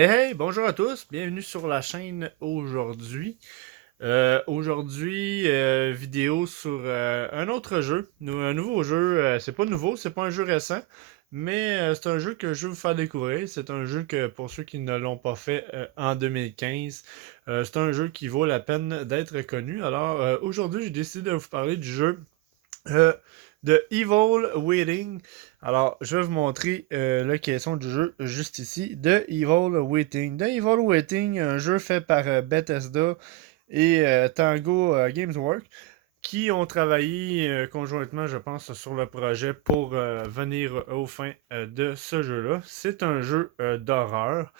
Hey, hey, bonjour à tous, bienvenue sur la chaîne aujourd'hui. Vidéo sur un autre jeu, un nouveau jeu. C'est pas nouveau, c'est pas un jeu récent, mais c'est un jeu que je veux vous faire découvrir. C'est un jeu que pour ceux qui ne l'ont pas fait en 2015, c'est un jeu qui vaut la peine d'être connu. Alors aujourd'hui, j'ai décidé de vous parler du jeu euh, de Evil Waiting. Alors, je vais vous montrer la question du jeu juste ici. De Evil Waiting. De Evil Waiting, un jeu fait par Bethesda et Tango Gamesworks qui ont travaillé conjointement, je pense, sur le projet pour venir au fin de ce jeu-là. C'est un jeu d'horreur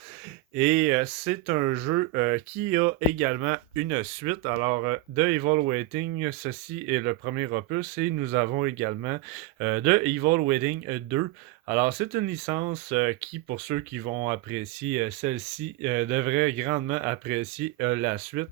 et c'est un jeu qui a également une suite. Alors, The Evil Waiting, ceci est le premier opus et nous avons également The Evil Waiting 2. Alors, c'est une licence qui, pour ceux qui vont apprécier celle-ci, devrait grandement apprécier la suite.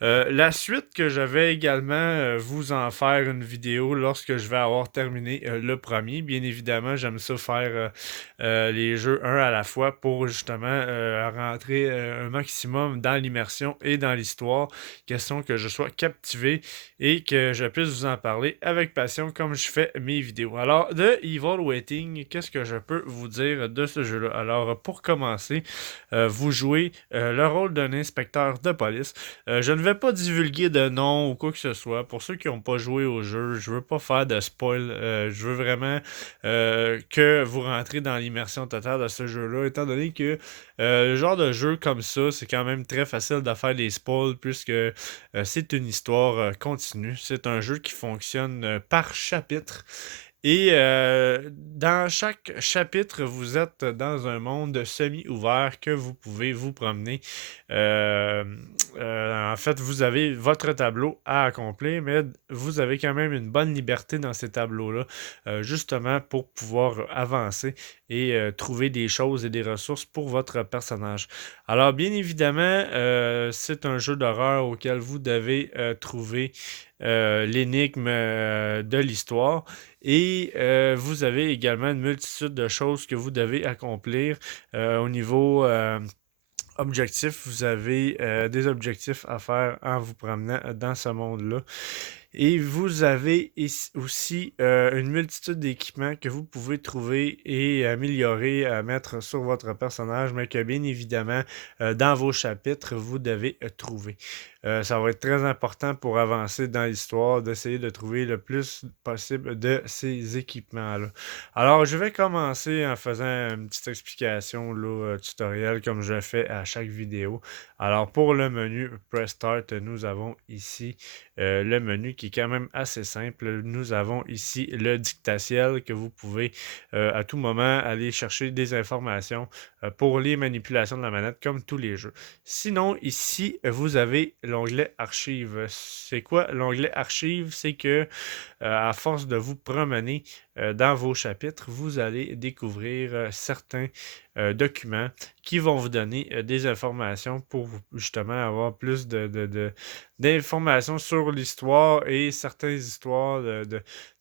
La suite que je vais également vous en faire une vidéo lorsque je vais avoir terminé le premier. Bien évidemment, j'aime ça faire les jeux un à la fois pour justement rentrer un maximum dans l'immersion et dans l'histoire. Question que je sois captivé et que je puisse vous en parler avec passion comme je fais mes vidéos. Alors, de Evil Waiting, qu'est-ce que je peux vous dire de ce jeu-là? Alors, pour commencer, vous jouez le rôle d'un inspecteur de police. Je ne vais pas divulguer de nom ou quoi que ce soit. Pour ceux qui n'ont pas joué au jeu, je veux pas faire de spoil. Je veux vraiment que vous rentrez dans l'immersion totale de ce jeu-là, étant donné que le genre de jeu comme ça, c'est quand même très facile de faire des spoils puisque c'est une histoire continue. C'est un jeu qui fonctionne par chapitre. Et dans chaque chapitre, vous êtes dans un monde semi-ouvert que vous pouvez vous promener. Euh, en fait, vous avez votre tableau à accomplir, mais vous avez quand même une bonne liberté dans ces tableaux-là, justement pour pouvoir avancer et trouver des choses et des ressources pour votre personnage. Alors, bien évidemment, c'est un jeu d'horreur auquel vous devez trouver l'énigme de l'histoire. Et vous avez également une multitude de choses que vous devez accomplir au niveau objectif. Vous avez des objectifs à faire en vous promenant dans ce monde-là. Et vous avez aussi une multitude d'équipements que vous pouvez trouver et améliorer à mettre sur votre personnage, mais que bien évidemment, dans vos chapitres, vous devez trouver. Ça va être très important pour avancer dans l'histoire, d'essayer de trouver le plus possible de ces équipements-là. Alors, je vais commencer en faisant une petite explication là, tutoriel comme je fais à chaque vidéo. Alors, pour le menu Press Start, nous avons ici le menu qui est quand même assez simple. Nous avons ici le dictatiel que vous pouvez à tout moment aller chercher des informations pour les manipulations de la manette comme tous les jeux. Sinon, ici, vous avez l'onglet Archives. C'est quoi l'onglet Archives? C'est que à force de vous promener dans vos chapitres, vous allez découvrir certains documents qui vont vous donner des informations pour justement avoir plus d'informations sur l'histoire et certaines histoires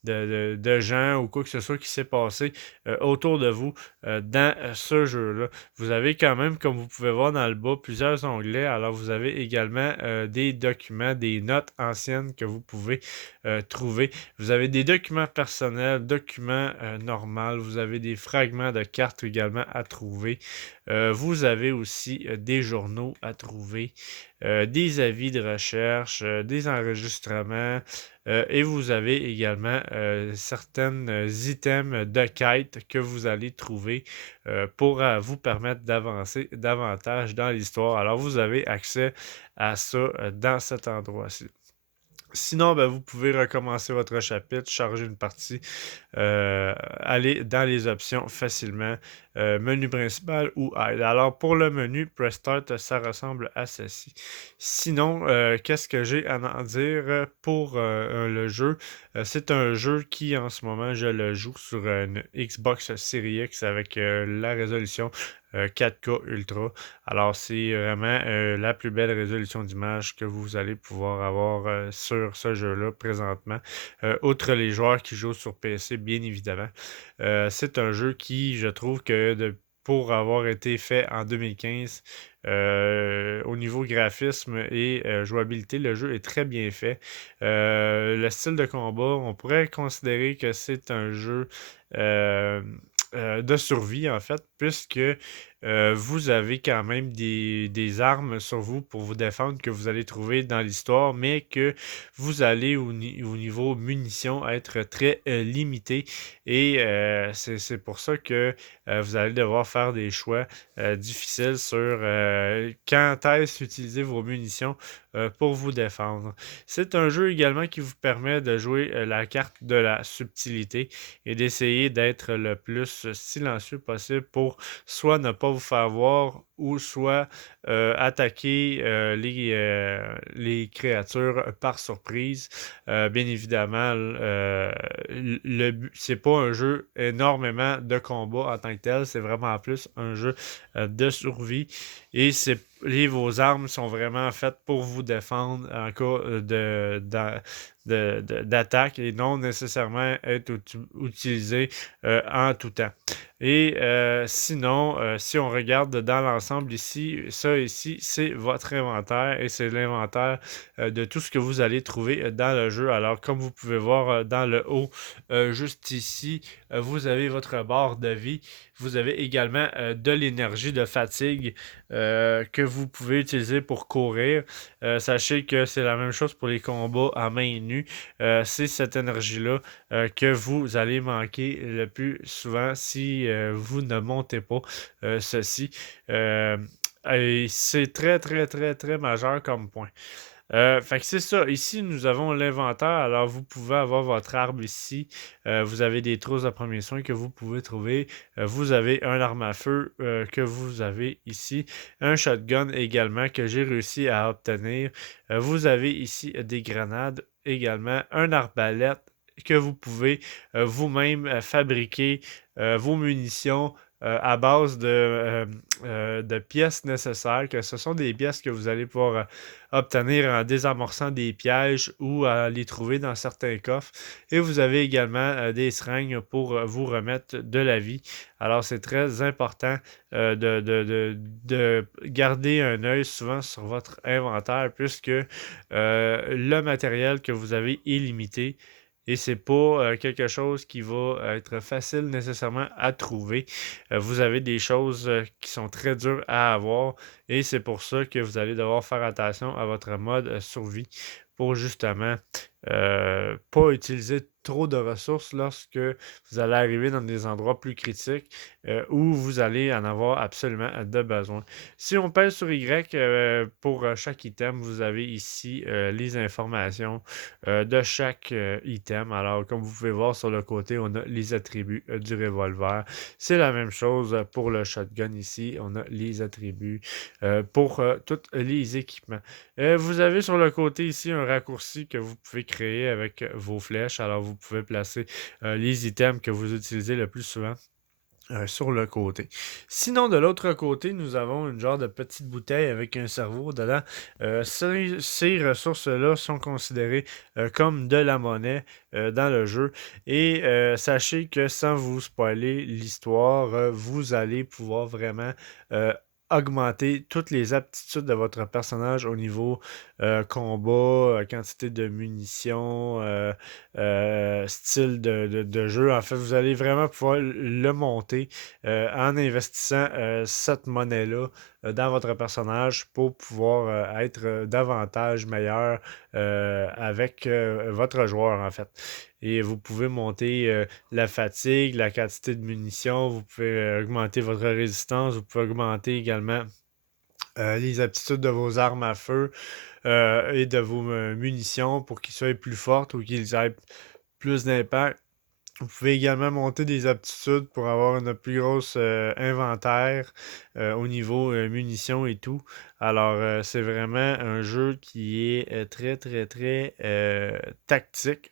de gens ou quoi que ce soit qui s'est passé autour de vous dans ce jeu-là. Vous avez quand même, comme vous pouvez voir dans le bas, plusieurs onglets. Alors, vous avez également des documents, des notes anciennes que vous pouvez trouver. Vous avez des documents personnels, documents normaux. Vous avez des fragments de cartes également à trouver. Vous avez aussi des journaux à trouver, des avis de recherche, des enregistrements, et vous avez également certains items de quête que vous allez trouver pour vous permettre d'avancer davantage dans l'histoire. Alors, vous avez accès à ça dans cet endroit-ci. Sinon, ben, vous pouvez recommencer votre chapitre, charger une partie, aller dans les options facilement, menu principal ou aide. Alors pour le menu Press Start, ça ressemble à ceci. Sinon, qu'est-ce que j'ai à en dire pour le jeu? C'est un jeu qui en ce moment je le joue sur une Xbox Series X avec la résolution 4K Ultra. Alors, c'est vraiment la plus belle résolution d'image que vous allez pouvoir avoir sur ce jeu-là présentement. Outre les joueurs qui jouent sur PC, bien évidemment. C'est un jeu qui, je trouve que pour avoir été fait en 2015. Au niveau graphisme et jouabilité, le jeu est très bien fait. Le style de combat, on pourrait considérer que c'est un jeu euh, de survie, en fait, puisque vous avez quand même des armes sur vous pour vous défendre que vous allez trouver dans l'histoire, mais que vous allez au niveau munitions être très limité. Et c'est pour ça que vous allez devoir faire des choix difficiles sur quand est-ce utiliser vos munitions pour vous défendre. C'est un jeu également qui vous permet de jouer la carte de la subtilité et d'essayer d'être le plus silencieux possible pour soit ne pas vous faire voir ou soit attaquer les créatures par surprise. Bien évidemment, c'est pas un jeu énormément de combat en tant que tel, c'est vraiment plus un jeu de survie et vos armes sont vraiment faites pour vous défendre en cas d'attaque et non nécessairement être utilisées en tout temps. Et sinon, si on regarde dans l'ensemble ici, ça ici, c'est votre inventaire et c'est l'inventaire de tout ce que vous allez trouver dans le jeu. Alors, comme vous pouvez voir dans le haut, juste ici, vous avez votre barre de vie. Vous avez également de l'énergie de fatigue que vous pouvez utiliser pour courir. Sachez que c'est la même chose pour les combats à main nue. C'est cette énergie-là que vous allez manquer le plus souvent si vous ne montez pas ceci. Euh, et c'est très, très, très, très majeur comme point. Fait que c'est ça. Ici, nous avons l'inventaire. Alors, vous pouvez avoir votre arbre ici. Vous avez des trousses de premiers soins que vous pouvez trouver. Vous avez un arme à feu que vous avez ici. Un shotgun également que j'ai réussi à obtenir. Vous avez ici des grenades également. Un arbalète que vous pouvez vous-même fabriquer vos munitions à base de pièces nécessaires, que ce sont des pièces que vous allez pouvoir obtenir en désamorçant des pièges ou à les trouver dans certains coffres. Et vous avez également des seringues pour vous remettre de la vie. Alors, c'est très important de garder un œil souvent sur votre inventaire puisque le matériel que vous avez est limité. Et c'est pas quelque chose qui va être facile nécessairement à trouver. Vous avez des choses qui sont très dures à avoir et c'est pour ça que vous allez devoir faire attention à votre mode survie pour justement pas utiliser trop de ressources lorsque vous allez arriver dans des endroits plus critiques où vous allez en avoir absolument de besoin. Si on pèse sur Y pour chaque item, vous avez ici les informations de chaque item. Alors, comme vous pouvez voir sur le côté, on a les attributs du revolver. C'est la même chose pour le shotgun ici. On a les attributs pour tous les équipements. Vous avez sur le côté ici un raccourci que vous pouvez créer avec vos flèches. Alors, vous pouvez placer les items que vous utilisez le plus souvent sur le côté. Sinon, de l'autre côté, nous avons une genre de petite bouteille avec un cerveau dedans. Ces ressources-là sont considérées comme de la monnaie dans le jeu. Et sachez que sans vous spoiler l'histoire, vous allez pouvoir vraiment euh, augmenter toutes les aptitudes de votre personnage au niveau combat, quantité de munitions, style de jeu. En fait, vous allez vraiment pouvoir le monter en investissant cette monnaie-là dans votre personnage pour pouvoir être davantage meilleur avec votre joueur, en fait. Et vous pouvez monter la fatigue, la quantité de munitions, vous pouvez augmenter votre résistance, vous pouvez augmenter également les aptitudes de vos armes à feu et de vos munitions pour qu'ils soient plus fortes ou qu'ils aient plus d'impact. Vous pouvez également monter des aptitudes pour avoir une plus grosse inventaire au niveau munitions et tout. Alors, c'est vraiment un jeu qui est très, très, très tactique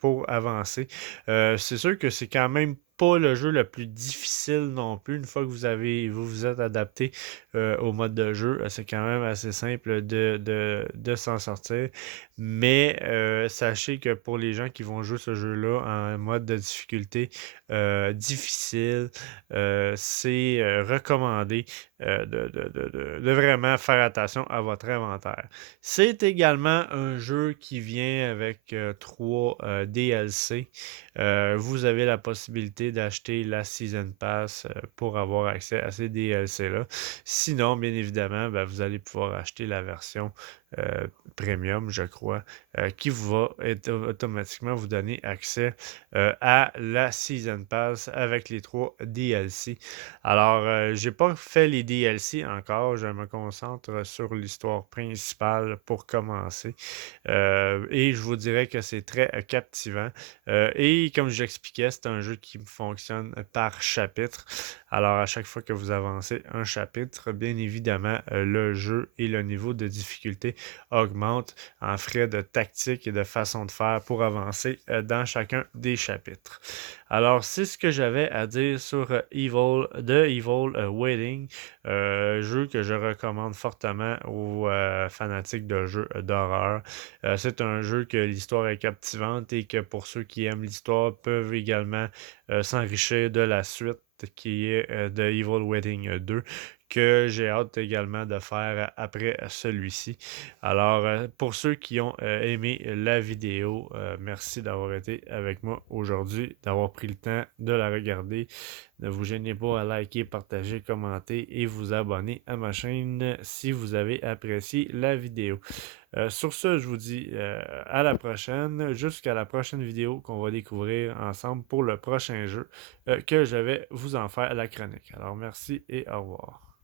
pour avancer. C'est sûr que c'est quand même pas le jeu le plus difficile non plus. Une fois que vous vous êtes adapté au mode de jeu, c'est quand même assez simple de s'en sortir. Mais sachez que pour les gens qui vont jouer ce jeu-là en mode de difficulté difficile, c'est recommandé de vraiment faire attention à votre inventaire. C'est également un jeu qui vient avec 3 DLC. Vous avez la possibilité d'acheter la Season Pass pour avoir accès à ces DLC-là. Sinon, bien évidemment, ben, vous allez pouvoir acheter la version Premium, je crois, qui va automatiquement vous donner accès à la Season Pass avec les 3 DLC. Alors, j'ai pas fait les DLC encore, je me concentre sur l'histoire principale pour commencer. Et je vous dirais que c'est très captivant. Et comme j'expliquais, c'est un jeu qui fonctionne par chapitre. Alors, à chaque fois que vous avancez un chapitre, bien évidemment, le jeu et le niveau de difficulté augmentent en frais de tactique et de façon de faire pour avancer dans chacun des chapitres. Alors, c'est ce que j'avais à dire sur Evil Waiting, jeu que je recommande fortement aux fanatiques de jeux d'horreur. C'est un jeu que l'histoire est captivante et que pour ceux qui aiment l'histoire peuvent également s'enrichir de la suite qui est de Evil Wedding 2 que j'ai hâte également de faire après celui-ci. Alors, pour ceux qui ont aimé la vidéo, merci d'avoir été avec moi aujourd'hui, d'avoir pris le temps de la regarder. Ne vous gênez pas à liker, partager, commenter et vous abonner à ma chaîne si vous avez apprécié la vidéo. Sur ce, je vous dis à la prochaine, jusqu'à la prochaine vidéo qu'on va découvrir ensemble pour le prochain jeu que je vais vous en faire la chronique. Alors merci et au revoir.